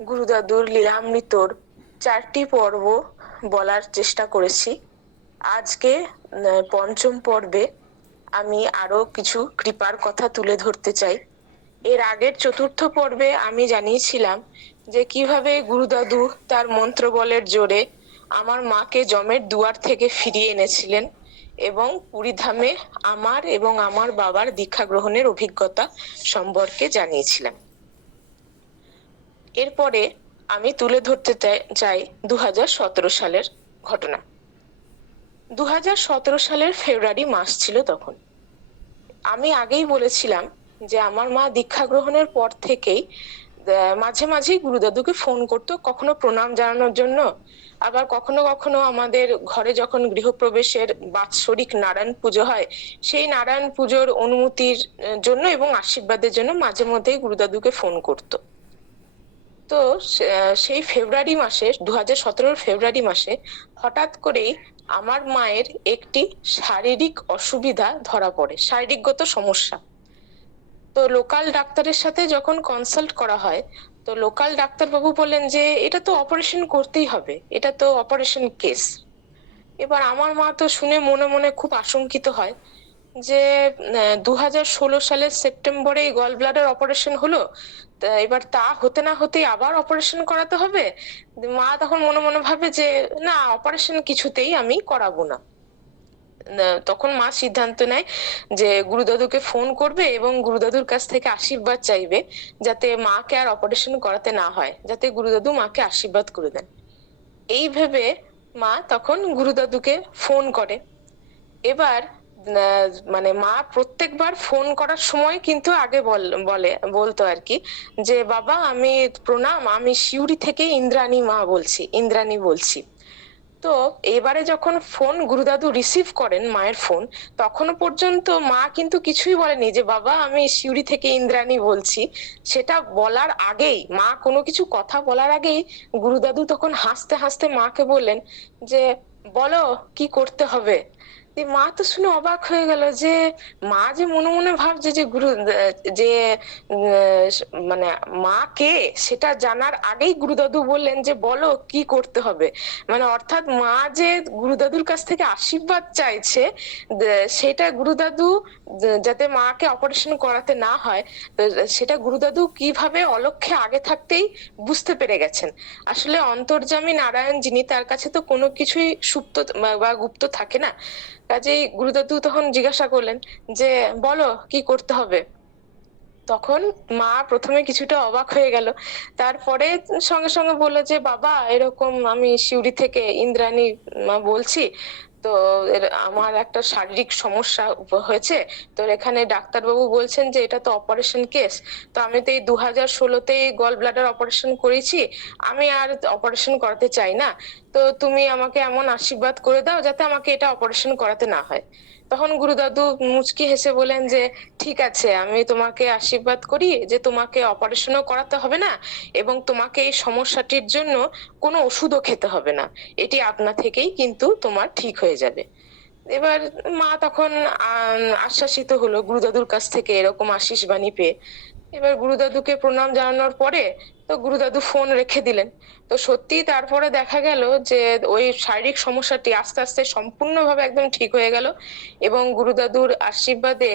গুরুদাদুর লীলামৃতর 4টি পর্ব বলার চেষ্টা করেছি। আজকে পঞ্চম পর্বে আমি আরো কিছু কৃপার কথা তুলে ধরতে চাই। এর আগের চতুর্থ পর্বে আমি জানিয়েছিলাম যে কিভাবে গুরুদাদু তার মন্ত্রবলের জোরে আমার মাকে যমের দুয়ার থেকে ফিরিয়ে এনেছিলেন এবং পুরীধামে আমার এবং আমার বাবার দীক্ষা গ্রহণের অভিজ্ঞতা সম্পর্কে জানিয়েছিলাম। এরপরে আমি তুলে ধরতে চাই 2017 সালের ঘটনা। 2017 সালের ফেব্রুয়ারি মাস ছিল তখন। আমি আগেই বলেছিলাম যে আমার মা দীক্ষা গ্রহণের পর থেকেই মাঝে মাঝেই গুরুদাদুকে ফোন করতো, কখনো প্রণাম জানানোর জন্য, আবার কখনো কখনো আমাদের ঘরে যখন গৃহপ্রবেশের বাৎসরিক নারায়ণ পুজো হয় সেই নারায়ণ পুজোর অনুমতির জন্য এবং আশীর্বাদের জন্য মাঝে মধ্যেই গুরুদাদুকে ফোন করতো। তো সেই ফেব্রুয়ারি মাসে 2017 ফেব্রুয়ারি মাসে হঠাৎ করেই আমার মায়ের একটি শারীরিক অসুবিধা ধরা পড়ে, শারীরিকগত সমস্যা। তো লোকাল ডাক্তারের সাথে যখন কনসাল্ট করা হয়, তো লোকাল ডাক্তারবাবু বললেন যে এটা তো অপারেশন করতেই হবে, এটা তো অপারেশন কেস। এবার আমার মা তো শুনে মনে মনে খুব আশঙ্কিত হয় যে 2016 সালের সেপ্টেম্বরে গল ব্লাডার অপারেশন হলো, এবার তা হতে না হতেই আবার অপারেশন করাতে হবে। মা তখন মনে মনে ভাবে যে না, অপারেশন কিছুতেই আমি করাবো না। তখন মা সিদ্ধান্ত নেয় যে গুরুদাদুকে ফোন করবে এবং গুরুদাদুর কাছ থেকে আশীর্বাদ চাইবে যাতে মাকে আর অপারেশন করাতে না হয়, যাতে গুরুদাদু মাকে আশীর্বাদ করে দেন। এই ভেবে মা তখন গুরুদাদুকে ফোন করে। এবার মানে মা প্রত্যেকবার ফোন করার সময় কিন্তু আগে বলতো আর কি যে বাবা আমি প্রণাম, আমি সিউড়ি থেকে ইন্দ্রাণী মা বলছি, ইন্দ্রাণী বলছি। তো এবারে যখন ফোন গুরুদাদু রিসিভ করেন মায়ের ফোন, তখনো পর্যন্ত মা কিন্তু কিছুই বলেনি যে বাবা আমি সিউড়ি থেকে ইন্দ্রাণী বলছি। সেটা বলার আগেই, মা কোনো কিছু কথা বলার আগেই গুরুদাদু তখন হাসতে হাসতে মাকে বললেন যে বলো কি করতে হবে। মা তো শুনে অবাক হয়ে গেল যে মা যে মনে মনে ভাবছে যে যে মানে মা কে সেটা জানার আগেই গুরুদাদু বললেন যে বলো কি করতে হবে। মানে অর্থাৎ মা যে গুরুদাদুর কাছ থেকে আশীর্বাদ চাইছে, সেটা গুরুদাদু যাতে মাকে অপারেশন করাতে না হয়, সেটা গুরুদাদু কিভাবে অলক্ষ্যে আগে থাকতেই বুঝতে পেরে গেছেন। আসলে অন্তর্যামী নারায়ণ যিনি, তার কাছে তো কোনো কিছুই সুপ্ত বা গুপ্ত থাকে না। কাজেই গুরুদাদু তখন জিজ্ঞাসা করলেন যে বলো কি করতে হবে। তখন মা প্রথমে কিছুটা অবাক হয়ে গেল, তারপরে সঙ্গে সঙ্গে বললো যে বাবা এরকম আমি সিউড়ি থেকে ইন্দ্রাণী মা বলছি, তো আমার একটা শারীরিক সমস্যা হয়েছে, তো এখানে ডাক্তারবাবু বলছেন যে এটা তো অপারেশন কেস, তো আমি তো এই 2016তেই গল ব্লাডার অপারেশন করেছি, আমি আর অপারেশন করাতে চাই না, তো তুমি আমাকে এমন আশীর্বাদ করে দাও যাতে আমাকে এটা অপারেশন করাতে না হয়। তখন গুরুদাদু মুচকি হেসে বলেন যে ঠিক আছে, আমি তোমাকে আশীর্বাদ করি যে তোমাকে অপারেশনও করাতে হবে না এবং তোমাকে এই সমস্যাটির জন্য কোনো ওষুধও খেতে হবে না, এটি আপনা থেকেই কিন্তু তোমার ঠিক হয়ে যাবে। এবার মা তখন আশ্বাসিত হলো গুরুদাদুর কাছ থেকে এরকম আশীষ বাণী পেয়ে। এবার গুরুদাদুকে প্রণাম জানানোর পরে তো গুরুদাদু ফোন রেখে দিলেন। তো সত্যি তারপরে দেখা গেল যে ওই শারীরিক সমস্যাটি আস্তে আস্তে সম্পূর্ণভাবে একদম ঠিক হয়ে গেল এবং গুরুদাদুর আশীর্বাদে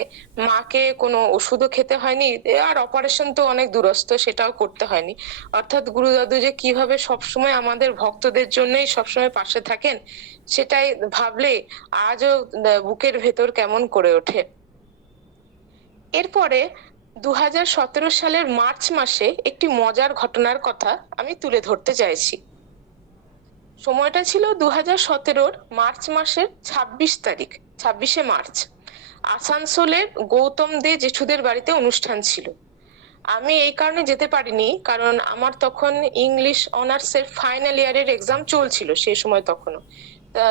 মাকে কোনো ওষুধও খেতে হয়নি, আর অপারেশন তো অনেক দূরস্থ, সেটাও করতে হয়নি। অর্থাৎ গুরুদাদু যে কিভাবে সবসময় আমাদের ভক্তদের জন্যই সবসময় পাশে থাকেন, সেটাই ভাবলে আজও বুকের ভেতর কেমন করে ওঠে। এরপরে 2017 সালের মার্চ মাসে একটি মজার ঘটনার কথা আমি তুলে ধরতে চাইছি। সময়টা ছিল 2017 মার্চ মাসের 26 তারিখ, 26শে মার্চ। আসানসোলে গৌতম দে জেঠুদের বাড়িতে অনুষ্ঠান ছিল। আমি এই কারণে যেতে পারিনি কারণ আমার তখন ইংলিশ অনার্সের ফাইনাল ইয়ারের এক্সাম চলছিল সেই সময় তখনও।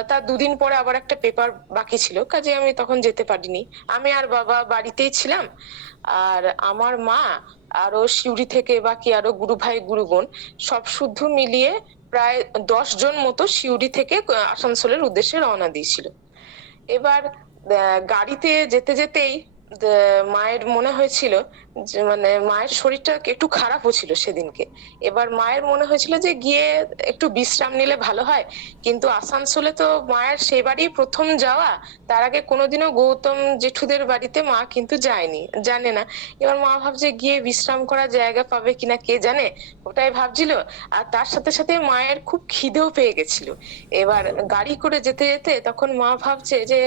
তার দুদিন পরে আবার একটা পেপার বাকি ছিল, কাজে আমি তখন যেতে পারিনি। আমি আর বাবা বাড়িতেই ছিলাম, আর আমার মা আরো সিউড়ি থেকে বাকি আরো গুরু ভাই গুরু বোন সব শুদ্ধ মিলিয়ে প্রায় 10 জন মতো সিউড়ি থেকে আসানসোলের উদ্দেশ্যে রওনা দিয়েছিল। এবার গাড়িতে যেতে যেতেই মায়ের মনে হয়েছিল যে মানে মায়ের শরীরটা একটু খারাপও ছিল সেদিনকে। এবার মায়ের মনে হয়েছিল যে গিয়ে একটু বিশ্রাম নিলে ভালো হয়, কিন্তু আসানসোলে তো মায়ের সেবারই প্রথম যাওয়া। তার আগে কোনোদিনও গৌতম জেঠুদের বাড়িতে মা কিন্তু যায়নি, জানে না। এবার মা ভাবছে গিয়ে বিশ্রাম করার জায়গা পাবে কিনা কে জানে, ওটাই ভাবছিল। আর তার সাথে সাথে মায়ের খুব খিদেও পেয়ে গেছিল। এবার গাড়ি করে যেতে যেতে তখন মা ভাবছে যে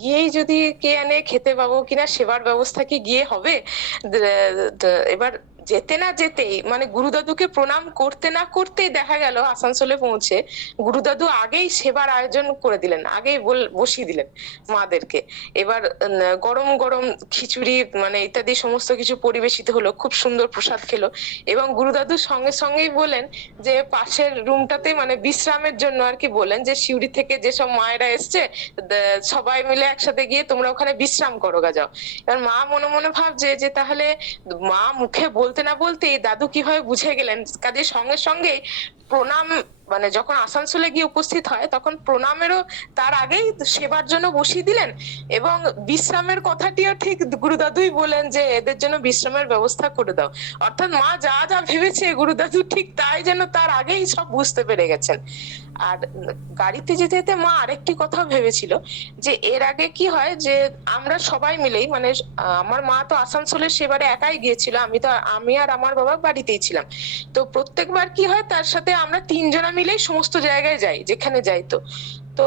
গিয়েই যদি কে এনে খেতে পাবো কিনা, সেবার ব্যবস্থা কি গিয়ে হবে। এবার যেতে না যেতেই মানে গুরুদাদুকে প্রণাম করতে না করতেই দেখা গেল আসানসোলে পৌঁছে গুরুদাদু আগেই সেবার আয়োজন করে দিলেন, আগেই বসিয়ে দিলেন মাদেরকে। এবার গরম গরম খিচুড়ি মানে ইত্যাদি সমস্ত কিছু পরিবেশিত হলো, খুব সুন্দর প্রসাদ খেলো। এবং গুরুদাদু সঙ্গে সঙ্গেই বলেন যে পাশের রুমটাতে মানে বিশ্রামের জন্য আর কি বলেন যে সিউড়ি থেকে যেসব মায়েরা এসছে সবাই মিলে একসাথে গিয়ে তোমরা ওখানে বিশ্রাম করো গা যাও। এবার মা মনে মনে ভাবছে যে তাহলে মা মুখে বলতে না বলতেই দাদু কিভাবে বুঝে গেলেন, কাজে সঙ্গে সঙ্গে প্রণাম মানে যখন আসানসোলে গিয়ে উপস্থিত হয় তখন প্রণামেরও তার আগেই সেবার জন্য বসিয়ে দিলেন। এবং বিশ্রামের কথাটিও ঠিক গুরুদাদুই বলেন যে এদের জন্য বিশ্রামের ব্যবস্থা করে দাও। অর্থাৎ মা যা যা ভেবেছে গুরুদাদু ঠিক তাই যেন তার আগেই সব বুঝতে পেরে গেছেন। আর গাড়িতে যেতে যেতে মা আরেকটি কথা ভেবেছিল যে এর আগে কি হয় যে আমরা সবাই মিলেই মানে আমার মা তো আসানসোলের সেবারে একাই গিয়েছিল, আমি আর আমার বাবা বাড়িতেই ছিলাম। তো প্রত্যেকবার কি হয় তার সাথে আমরা তিনজনা মিলেই সমস্ত জায়গায় যাই, যেখানে যাই। তো তো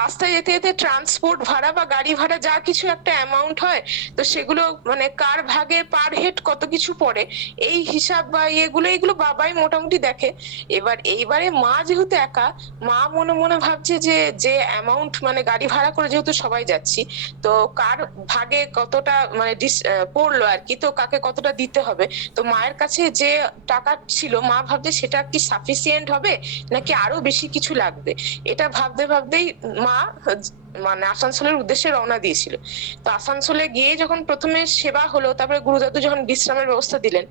রাস্তায় যেতে যেতে ট্রান্সপোর্ট ভাড়া বা গাড়ি ভাড়া যা কিছু একটা অ্যামাউন্ট হয়, তো সেগুলো মানে কার ভাগে পার হেড কত কিছু পড়ে এই হিসাব বা এগুলো বাবাই মোটামুটি দেখে। এবার এইবারে মা যেহেতু একা, মা মনে মনে ভাবছে যে যে অ্যামাউন্ট মানে গাড়ি ভাড়া করে যেহেতু সবাই যাচ্ছি, তো কার ভাগে কতটা মানে পড়লো আর কি, তো কাকে কতটা দিতে হবে। তো মায়ের কাছে যে টাকা ছিল মা ভাবছে সেটা কি সাফিসিয়েন্ট হবে নাকি আরো বেশি কিছু লাগবে। এটা ভাবতে ভাবতেই মা মানে আসানসোলের উদ্দেশ্যে রওনা দিয়েছিল। তো আসানসোলে গিয়ে যখন প্রথমে সেবা হলো, তারপরে গুরুদাদু যখন বিশ্রামের ব্যবস্থা দিলেন,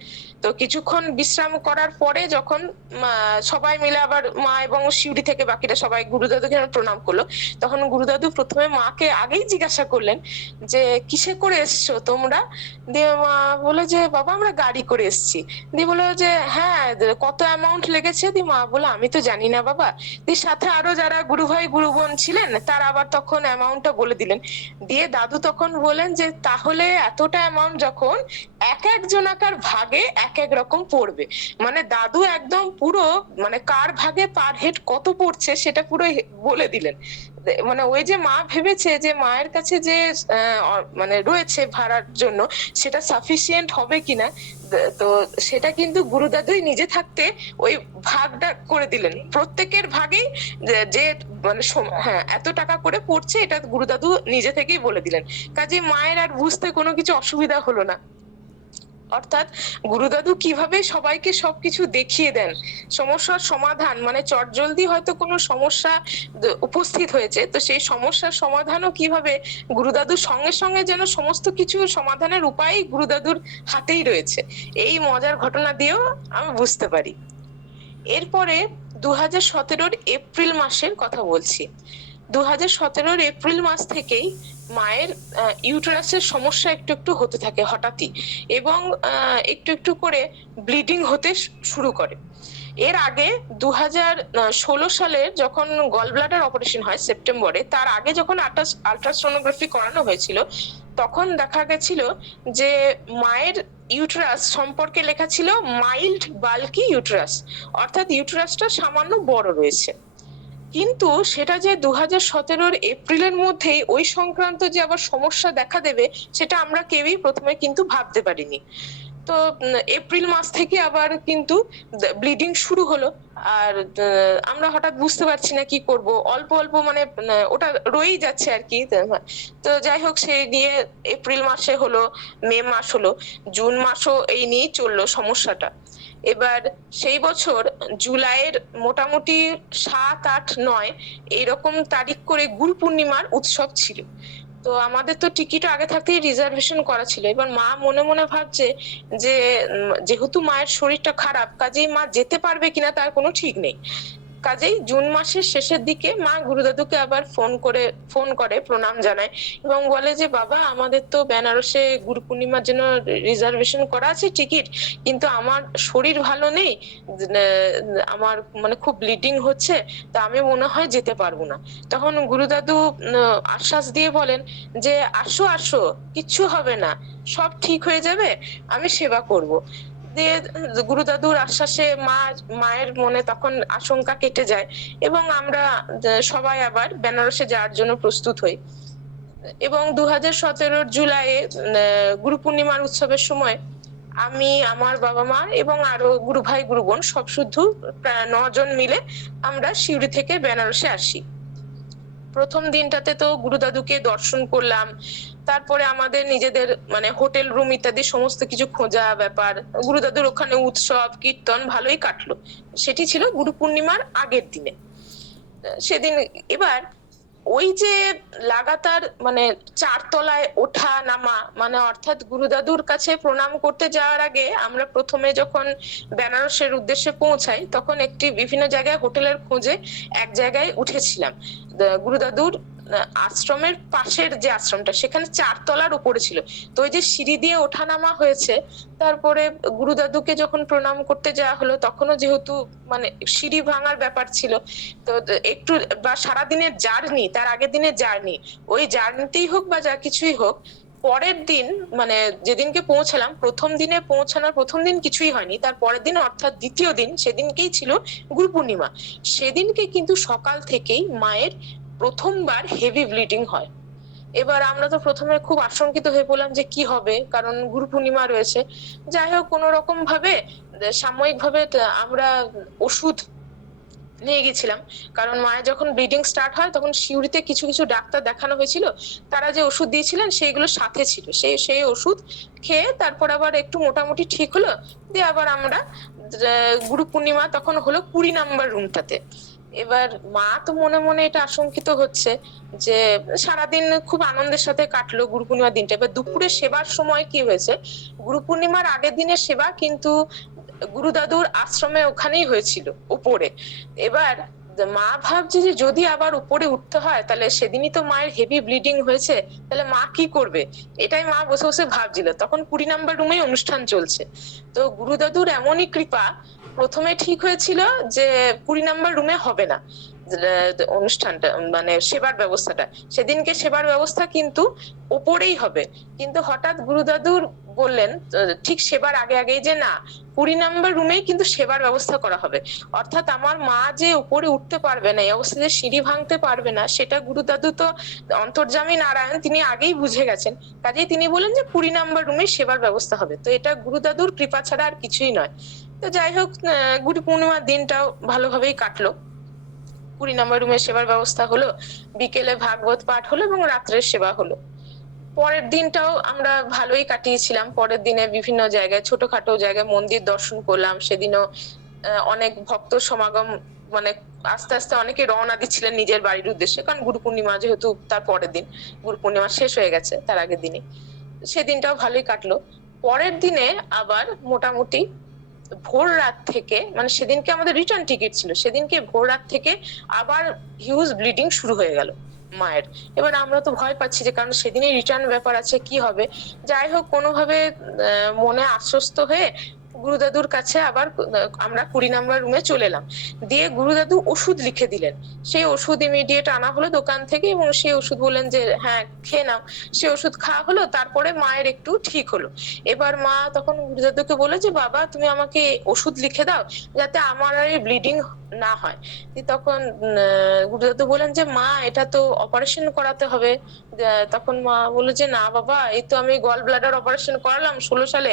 তো কিছুক্ষণ বিশ্রাম করার পরে যখন সবাই মিলে আবার মা এবং শিউড়ি থেকে বাকিরা সবাই গুরুদাদুকে প্রণাম করলো, তখন গুরুদাদু প্রথমে মাকে আগেই জিজ্ঞাসা করলেন যে কিসে করে এসছো তোমরা। দিয়ে মা বলে যে বাবা আমরা গাড়ি করে এসছি। দিয়ে বলে যে হ্যাঁ কত অ্যামাউন্ট লেগেছে। দিয়ে মা বলে আমি তো জানি না বাবা। দিয়ে সাথে আরো যারা গুরু ভাই গুরু বোন ছিলেন তারা আবার তখন অ্যামাউন্টটা বলে দিলেন। দিয়ে দাদু তখন বলেন যে তাহলে এতটা অ্যামাউন্ট যখন এক একজনাকার ভাগে এক এক রকম পড়বে, মানে দাদু একদম পুরো মানে কার ভাগে পার হেড কত পড়ছে সেটা পুরো বলে দিলেন। মানে ওই যে মা ভেবেছে যে মায়ের কাছে যে মানে রয়েছে ভাড়ার জন্য সেটা সাফিসিয়েন্ট হবে কিনা, তো সেটা কিন্তু গুরুদাদুই নিজে থাকতে ওই ভাগটা করে দিলেন প্রত্যেকের ভাগেই যে মানে হ্যাঁ এত টাকা করে পড়ছে এটা গুরুদাদু নিজে থেকেই বলে দিলেন। কাজে মায়ের আর বুঝতে কোনো কিছু অসুবিধা হলো না। অর্থাৎ গুরুদাদু কিভাবে সবাইকে সবকিছু দেখিয়ে দেন, সমস্যার সমাধান মানে চটজলদি হয়তো কোনো সমস্যা উপস্থিত হয়েছে, তো সেই সমস্যার সমাধানও কিভাবে গুরুদাদুর সঙ্গে সঙ্গে যেন সমস্ত কিছু সমাধানের উপায় গুরুদাদুর হাতেই রয়েছে, এই মজার ঘটনা দিয়েও আমি বুঝতে পারি। এরপরে 2017 এপ্রিল মাসের কথা বলছি। 2017 এপ্রিল মাস থেকেই মায়ের ইউটেরাসের সমস্যা একটু একটু হতে থাকে হঠাৎই, এবং একটু একটু করে ব্লিডিং হতে শুরু করে। এর আগে 2016 সালের যখন গল ব্লাডার অপারেশন হয় সেপ্টেম্বরে, তার আগে যখন আল্ট্রাসোনোগ্রাফি করানো হয়েছিল তখন দেখা গেছিল যে মায়ের ইউটেরাস সম্পর্কে লেখা ছিল মাইল্ড বাল্কি ইউটেরাস, অর্থাৎ ইউটেরাসটা সামান্য বড় রয়েছে। কিন্তু সেটা যে 2017 এপ্রিলের মধ্যেই ওই সংক্রান্ত যে আবার সমস্যা দেখা দেবে সেটা আমরা কেউই প্রথমে কিন্তু ভাবতে পারিনি। তো এপ্রিল মাস থেকে আবার কিন্তু ব্লিডিং শুরু হলো, আর আমরা হঠাৎ বুঝতে পারছি না কি করব, অল্প অল্প মানে ওটা রয়েই যাচ্ছে আর কি। তো যাই হোক সে নিয়ে এপ্রিল মাসে হলো, মে মাস হলো, জুন মাসও এই নিয়েই চললো সমস্যাটা। এবার সেই বছর জুলাইয়ের মোটামুটি 7, 8, 9 এইরকম তারিখ করে গুরু পূর্ণিমার উৎসব ছিল। তো আমাদের তো টিকিট আগে থাকতেই রিজার্ভেশন করা ছিল। এবার মা মনে মনে ভাবছে যে যেহেতু মায়ের শরীরটা খারাপ কাজেই মা যেতে পারবে কিনা তার কোনো ঠিক নেই। কাজেই জুন মাসের শেষের দিকে মা গুরুদাদুকে আবার ফোন করে প্রণাম জানায় এবং বলে যে বাবা আমাদের তো বেনারসে গুরু পূর্ণিমার জন্য রিজার্ভেশন করা আছে টিকিট, কিন্তু আমার শরীর ভালো নেই, আমার মানে খুব ব্লিডিং হচ্ছে, তা আমি মনে হয় যেতে পারবো না। তখন গুরুদাদু আশ্বাস দিয়ে বলেন যে আসো আসো, কিচ্ছু হবে না, সব ঠিক হয়ে যাবে, আমি সেবা করব। দিয়ে গুরুদাদুর আশ্বাসে মায়ের মনে তখন আশঙ্কা কেটে যায় এবং আমরা সবাই আবার বেনারসে যাওয়ার জন্য প্রস্তুত হই। এবং 2017 জুলাইয়ে গুরু পূর্ণিমার উৎসবের সময় আমি, আমার বাবা মা এবং আরো গুরু ভাই গুরু বোন সব শুদ্ধ প্রায় 9 জন মিলে আমরা সিউড়ি থেকে বেনারসে আসি। প্রথম দিনটাতে তো গুরুদাদুকে দর্শন করলাম, তারপরে আমাদের নিজেদের মানে হোটেল রুম ইত্যাদি সমস্ত কিছু খোঁজা ব্যাপার, গুরুদাদুর ওখানে উৎসব কীর্তন ভালোই কাটলো। সেটি ছিল গুরু পূর্ণিমার আগের দিনে। সেদিন এবার ওই যে লাগাতার মানে 4 তলায় ওঠা নামা, মানে অর্থাৎ গুরুদাদুর কাছে প্রণাম করতে যাওয়ার আগে আমরা প্রথমে যখন বেনারসের উদ্দেশ্যে পৌঁছাই তখন একটি বিভিন্ন জায়গায় হোটেলের খোঁজে এক জায়গায় উঠেছিলাম। গুরুদাদুর আশ্রমের পাশের যে আশ্রমটা সেখানে 4 তলার উপরে ছিল। তো ওই যে সিঁড়ি দিয়ে ওঠা নামা হয়েছে, তারপরে গুরুদাদুকে যখন প্রণাম করতে যাওয়া হলো তখনও যেহেতু মানে সিঁড়ি ভাঙার ব্যাপার ছিল, তো একটু বা সারাদিনের জার্নি, তার আগের দিনের জার্নি, ওই জার্নিতেই হোক বা যা কিছুই হোক, পরের দিন মানে যেদিনকে পৌঁছালাম প্রথম দিন কিছুই হয়নি, তার পরের দিন অর্থাৎ দ্বিতীয় দিন সেদিনকেই ছিল গুরু পূর্ণিমা। সেদিনকে কিন্তু সকাল থেকেই মায়ের প্রথমবার হেভি ব্লিডিং হয়। এবার আমরা তো প্রথমে খুব আশঙ্কিত হয়ে পড়লাম যে কি হবে, কারণ গুরু পূর্ণিমা রয়েছে। যাই হোক কোনো রকম ভাবে সাময়িক ভাবে আমরা ওষুধ নিয়ে গেছিলাম, কারণ মায়ের যখন ব্লিডিং স্টার্ট হয় তখন সিউড়িতে কিছু কিছু ডাক্তার দেখানো হয়েছিল, তারা যে ওষুধ দিয়েছিলেন সেইগুলো সাথে ছিল, সেই ওষুধ খেয়ে তারপর আবার একটু মোটামুটি ঠিক হলো। দিয়ে আবার আমরা গুরু পূর্ণিমা তখন হলো 20 নম্বর রুমটাতে। এবার মা তো মনে মনে এটা আশঙ্কিত হচ্ছে যে সারাদিন খুব আনন্দের সাথে কাটলো গুরু পূর্ণিমার দিনটা। এবার দুপুরে সেবার সময় কি হয়েছে, গুরু পূর্ণিমার আগের দিনের সেবা কিন্তু গুরুদাদুর আশ্রমে ওখানেই হয়েছিল উপরে। এবার মা ভাবছে যে যদি আবার উপরে উঠতে হয় তাহলে সেদিনই তো মায়ের হেভি ব্লিডিং হয়েছে, তাহলে মা কি করবে, এটাই মা বসে বসে ভাবছিল। তখন 20 নম্বর রুমেই অনুষ্ঠান চলছে। তো গুরুদাদুর এমনই কৃপা, প্রথমে ঠিক হয়েছিল যে 20 নম্বর রুমে হবে না অনুষ্ঠানটা, মানে সেবার ব্যবস্থাটা, সেদিনকে সেবার ব্যবস্থা কিন্তু উপরেই হবে। কিন্তু হঠাৎ গুরুদাদুর বললেন ঠিক সেবার আগে আগেই যে না, 20 নম্বর রুমেই কিন্তু সেবার ব্যবস্থা করা হবে। অর্থাৎ আমার মা যে উপরে উঠতে পারবে না, এই অবস্থায় সিঁড়ি ভাঙতে পারবে না, সেটা গুরুদাদু তো অন্তর্যামী নারায়ণ, তিনি আগেই বুঝে গেছেন। কাজেই তিনি বলেন যে 20 নম্বর রুমে সেবার ব্যবস্থা হবে। তো এটা গুরুদাদুর কৃপা ছাড়া আর কিছুই নয়। তো যাই হোক গুরু পূর্ণিমার দিনটাও ভালোভাবেই কাটলো। 20 নম্বর রুমে সেবার ব্যবস্থা হলো, বিকেলে ভাগবত পাঠ হলো এবং রাত্রের সেবা হলো। পরের দিনটাও আমরা ভালোই কাটিয়েছিলাম। পরের দিনে বিভিন্ন জায়গায় ছোটখাটো জায়গায় মন্দির দর্শন করলাম। সেদিনও অনেক ভক্ত সমাগম, মানে আস্তে আস্তে অনেকে রওনা দিচ্ছিলেন নিজের বাড়ির উদ্দেশ্যে, কারণ গুরু পূর্ণিমা যেহেতু তার পরের দিন, গুরু পূর্ণিমা শেষ হয়ে গেছে তার আগের দিনে। সেদিনটাও ভালোই কাটলো। পরের দিনে আবার মোটামুটি ভোর রাত থেকে, মানে সেদিনকে আমাদের রিটার্ন টিকিট ছিল, সেদিনকে ভোর রাত থেকে আবার হিউজ ব্লিডিং শুরু হয়ে গেল মায়ের। এবার আমরা তো ভয় পাচ্ছি যে কারণ সেদিনই রিটার্ন ব্যাপার আছে, কি হবে। যাই হোক কোনোভাবে মনে আশ্বস্ত হয়ে গুরুদাদুর কাছে আবার আমরা 20 নম্বর রুমে চলে এলাম। দিয়ে গুরুদাদু ওষুধ লিখে দিলেন, সেই ওষুধ ইমিডিয়েট আনা হলো দোকান থেকে এবং সেই ওষুধ বললেন যে হ্যাঁ খেয়ে নাও। সে ওষুধ খাওয়া হলো, তারপরে মায়ের একটু ঠিক হলো। এবার মা তখন গুরুদাদুকে বলে যে বাবা তুমি আমাকে ওষুধ লিখে দাও যাতে আমার আর ব্লিডিং না হয়। তখন গুরুদাদু বলেন যে মা এটা তো অপারেশন করাতে হবে। তখন মা বললো যে না বাবা, এই তো আমি গল ব্লাডার অপারেশন করালাম 16 সালে,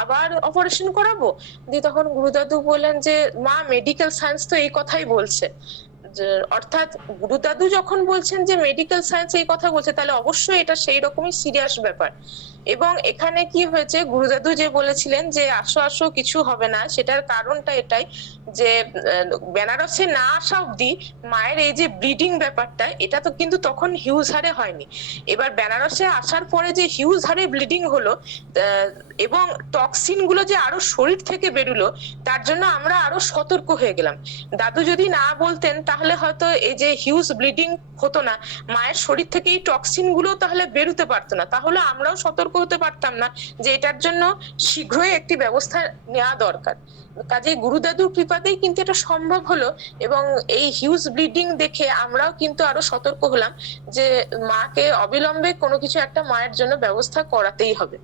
আবার অপারেশন করাবো? দিয়ে তখন গুরুদাদু বললেন যে মা মেডিকেল সায়েন্স তো এই কথাই বলছে অর্থাৎ গুরু দাদু যখন বলছেন যে মেডিকেল সায়েন্স এই কথা বলছে, তাহলে অবশ্যই এটা সেই রকমই সিরিয়াস ব্যাপার। এবং এখানে কি হয়েছে, গুরু দাদু যে বলেছিলেন যে আসো আসো কিছু হবে না, সেটার কারণটা এটাই যে বেনারসে না আসা অব্দি মায়ের এই যে ব্লিডিং ব্যাপারটা, এটা তো কিন্তু তখন হিউজ হারে হয়নি। এবার বেনারসে আসার পরে যে হিউজ হারে ব্লিডিং হলো এবং টক্সিন গুলো যে আরো শরীর থেকে বেরুলো, তার জন্য আমরা আরো সতর্ক হয়ে গেলাম। দাদু যদি না বলতেন তাহলে হয়তো এই যে হিউজ ব্লিডিং হতো না, মায়ের শরীর থেকে এই টক্সিন গুলো তাহলে বেরোতে পারতো না, তাহলে আমরাও সতর্ক হতে পারতাম না যে এটার জন্য শীঘ্রই একটি ব্যবস্থা নেওয়া দরকার। কাজে গুরু দাদুর কৃপাতেই কিন্তু এটা সম্ভব হলো, এবং এই হিউজ ব্লিডিং দেখে আমরাও কিন্তু আরো সতর্ক হলাম যে মাকে অবিলম্বে কোনো কিছু একটা মায়ের জন্য ব্যবস্থা করাতেই হবে।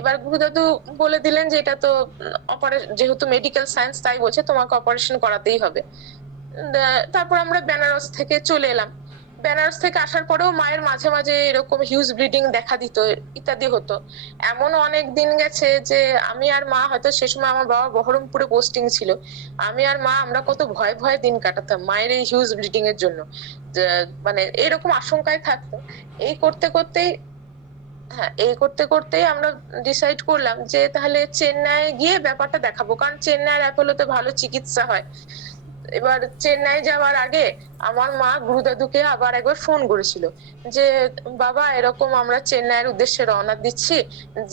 এবার গুরু দাদু বলে দিলেন যে এটা তো যেহেতু মেডিকেল সায়েন্স তাই বলছে তোমাকে অপারেশন করাতেই হবে। তারপর আমরা বেনারস থেকে চলে এলাম। বেনারস থেকে আসার পরেও মায়ের মাঝে মাঝে এরকম হিউজ ব্লিডিং দেখা দিত, ইত্যাদি হতো। এমন অনেক দিন গেছে যে আমি আর মা, হয়তো সে সময় আমার বাবা বহরমপুরে পোস্টিং ছিল, আমি আর মা আমরা কত ভয়ে ভয়ে দিন কাটাতাম মায়ের এই হিউজ ব্লিডিং এর জন্য, মানে এরকম আশঙ্কায় থাকতো। এই করতে করতেই আমরা ডিসাইড করলাম যে তাহলে চেন্নাই গিয়ে ব্যাপারটা দেখাবো, কারণ চেন্নাইয়ের অ্যাপোলোতে ভালো চিকিৎসা হয়। এবার চেন্নাই যাওয়ার আগে আমার মা গুরু দাদুকে আবার একবার ফোন করেছিল যে বাবা এরকম আমরা চেন্নাইয়ের উদ্দেশ্যে রওনা দিচ্ছি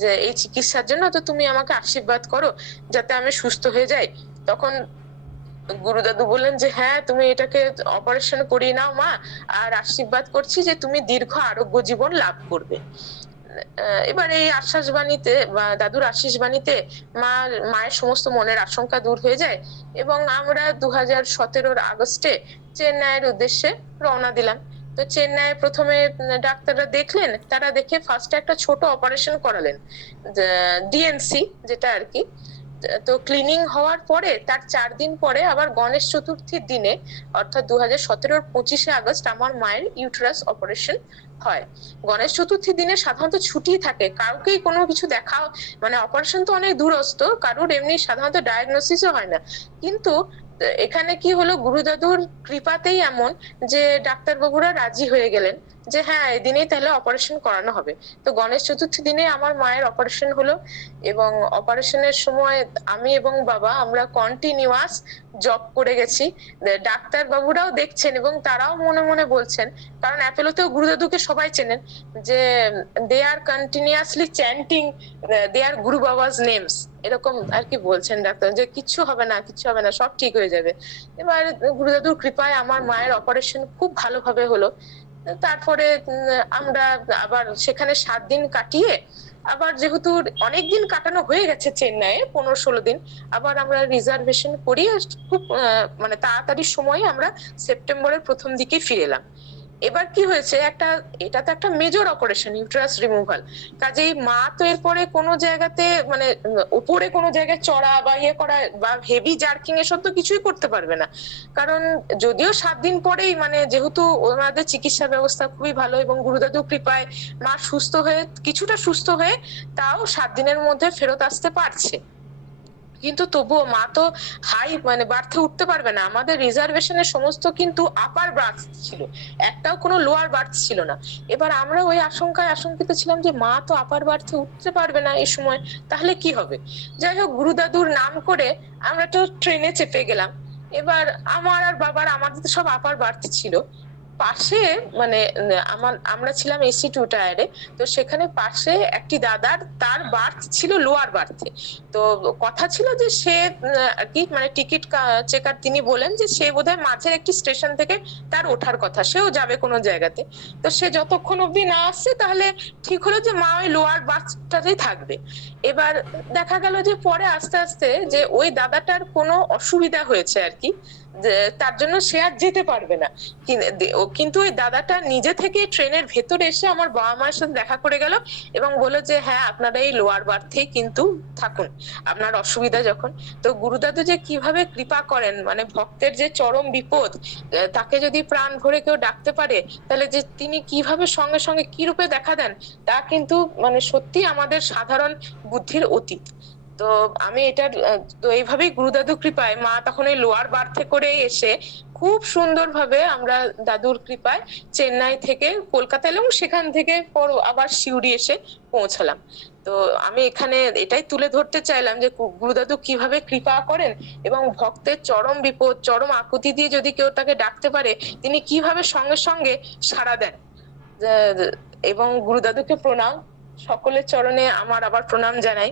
যে এই চিকিৎসার জন্য, তো তুমি আমাকে আশীর্বাদ করো যাতে আমি সুস্থ হয়ে যাই। তখন গুরু দাদু বললেন যে হ্যাঁ তুমি এটাকে অপারেশন করিয়ে নাও মা, আর আশীর্বাদ করছি যে তুমি দীর্ঘ আরোগ্য জীবন লাভ করবে। এবার এই আশ্বাস বাণীতে বা দাদুর আশীষ বাণীতে মায়ের সমস্ত মনের আশঙ্কা দূর হয়ে যায়, এবং আমরা 2017 আগস্টে চেন্নাইয়ের উদ্দেশ্যে রওনা দিলাম। তো চেন্নাই প্রথমে ডাক্তাররা দেখলেন, তারা দেখে ফার্স্টে একটা ছোট অপারেশন করালেন, ডিএনসি যেটা আর কি। তো ক্লিনিং হওয়ার পরে তার 4 দিন পরে আবার গণেশ চতুর্থীর দিনে, অর্থাৎ 2017 25 আগস্ট আমার মায়ের ইউটেরাস অপারেশন হয়। গণেশ চতুর্থীর দিনে সাধারণত ছুটি থাকে, কাউকেই কোনো কিছু দেখা, মানে অপারেশন তো অনেক দূরস্থ, কারোর এমনি সাধারণত ডায়াগনোসিসও হয় না। কিন্তু এখানে কি হলো, গুরু দাদুর কৃপাতেই এমন যে ডাক্তারবাবুরা রাজি হয়ে গেলেন যে হ্যাঁ এদিনেই তাহলে অপারেশন করানো হবে। তো গণেশ চতুর্থী দিনে আমার মায়ের অপারেশন হলো, এবং অপারেশনের সময় আমি এবং বাবা আমরা কন্টিনিউয়াস জব করে গেছি। ডাক্তার বাবুরাও দেখছেন এবং তারাও মনে মনে বলছেন, কারণ অ্যাপোলোতেও গুরু দাদুকে সবাই চেনেন, যে দে আর কন্টিনিউয়াসলি চ্যান্টিং দেয়ার গুরু বাবাস নেমস, এরকম আর কি বলছেন ডাক্তার, যে কিচ্ছু হবে না কিচ্ছু হবে না, সব ঠিক হয়ে যাবে। এবার গুরু দাদুর কৃপায় আমার মায়ের অপারেশন খুব ভালোভাবে হলো। তারপরে আমরা আবার সেখানে 7 দিন কাটিয়ে, আবার যেহেতু অনেকদিন কাটানো হয়ে গেছে চেন্নাইয়ে 15-16 দিন, আবার আমরা রিজার্ভেশন করিয়ে খুব মানে তাড়াতাড়ি সময়ে আমরা সেপ্টেম্বরের প্রথম দিকে ফিরে এলাম। এবার কি হয়েছে, এটা তো একটা মেজর অপারেশন, ইউটেরাস রিমুভাল। কাজেই মা তো এরপরে কোনো জায়গাতে মানে উপরে কোনো জায়গায় চড়া বা ইয়ে করা বা হেভি জার্কিং এসব তো কিছুই করতে পারবে না, কারণ যদিও 7 দিন পরেই, মানে যেহেতু ওনাদের চিকিৎসা ব্যবস্থা খুবই ভালো এবং গুরুদাদু কৃপায় মা কিছুটা সুস্থ হয়ে তাও 7 দিনের মধ্যে ফেরত আসতে পারছে। কিন্তু তবুও মা তো মানে বার্থে উঠতে পারবে না, আমাদের রিজার্ভেশনের সমস্ত কিন্তু আপার বার্থ ছিল, একটাও কোনো লোয়ার বার্থ ছিল না। এবার আমরা ওই আশঙ্কিত ছিলাম যে মা তো আপার বার্থে উঠতে পারবে না এই সময়, তাহলে কি হবে। যাই হোক, গুরুদাদুর নাম করে আমরা তো ট্রেনে চেপে গেলাম। এবার আমার আর বাবার, আমাদের তো সব আপার বার্থ ছিল। পাশে মানে আমরা ছিলাম এসি 2 টায়ারে, তো সেখানে পাশে একটি দাদার, তার বার্থ ছিল লোয়ার বার্থে। তো কথা ছিল যে সে আর কি মানে টিকিট চেকার, তিনি বলেন যে সে বোধহয় মাঝের একটি স্টেশন থেকে তার ওঠার কথা, সেও যাবে কোনো জায়গাতে। তো সে যতক্ষণ অব্দি না আসছে তাহলে ঠিক হলো যে মা ওই লোয়ার বার্থটাতেই থাকবে। এবার দেখা গেল যে পরে আস্তে আস্তে যে ওই দাদাটার কোনো অসুবিধা হয়েছে আর কি, তার জন্য সে আর যেতে পারবে না। কিন্তু ওই দাদাটা নিজে থেকে ট্রেনের ভেতরে এসে আমার বাবা মায়ের সাথে দেখা করে গেল এবং বললো যে হ্যাঁ আপনারা এই লোয়ার বার্থেই কিন্তু থাকুন, আপনার অসুবিধা যখন। তো গুরুদাদু যে কিভাবে কৃপা করেন, মানে ভক্তের যে চরম বিপদ, তাকে যদি প্রাণ ভরে কেউ ডাকতে পারে, তাহলে যে তিনি কিভাবে সঙ্গে সঙ্গে কি রূপে দেখা দেন, তা কিন্তু মানে সত্যি আমাদের সাধারণ বুদ্ধির অতীত। তো আমি এটার তো এইভাবেই গুরুদাদু কৃপায় মা তখন ওই লোয়ার বার্থে করে এসে খুব সুন্দরভাবে আমরা দাদুর কৃপায় চেন্নাই থেকে কলকাতা এলাম, সেখান থেকে পর আবার সিউড়ি এসে পৌঁছালাম। তো আমি এখানে এটাই তুলে ধরতে চাইলাম যে গুরুদাদু কিভাবে কৃপা করেন এবং ভক্তের চরম বিপদ চরম আকুতি দিয়ে যদি কেউ তাকে ডাকতে পারে তিনি কিভাবে সঙ্গে সঙ্গে সাড়া দেন। এবং গুরুদাদুকে প্রণাম, সকলের চরণে আমার আবার প্রণাম জানাই।